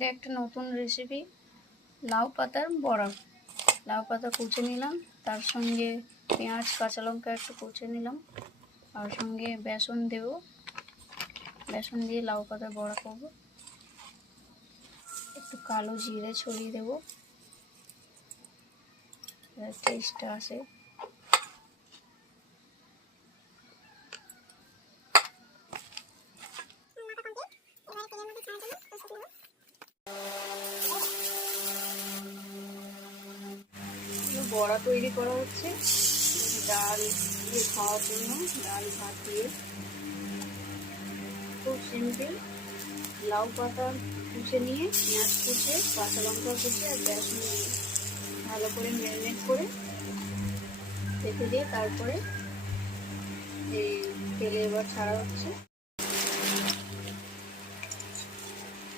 এটা একটা নতুন রেসিপি, লাউ পাতার বড়া। লাউ পাতা কুচে নিলাম, তার সঙ্গে পেঁয়াজ কাঁচা লঙ্কা একটু কুচে নিলাম, আর সঙ্গে বেসন দেব। বেসন দিয়ে লাউ পাতার বড়া করব। একটু কালো জিরে ছড়িয়ে দেব, টেস্টটা আসে। বড়া তৈরি করা হচ্ছে ডাল দিয়ে খাওয়ার জন্য। ডাল ভাত দিয়ে খুব সিম্পল। লাউ পাতা কুচে নিয়ে পেঁয়াজ কুচে কাঁচা লঙ্কা কুচে আর বেসন দিয়ে ভালো করে ম্যারিনেট করে রেখে দিয়ে তারপরে এই তেলে এবার ছাড়া হচ্ছে।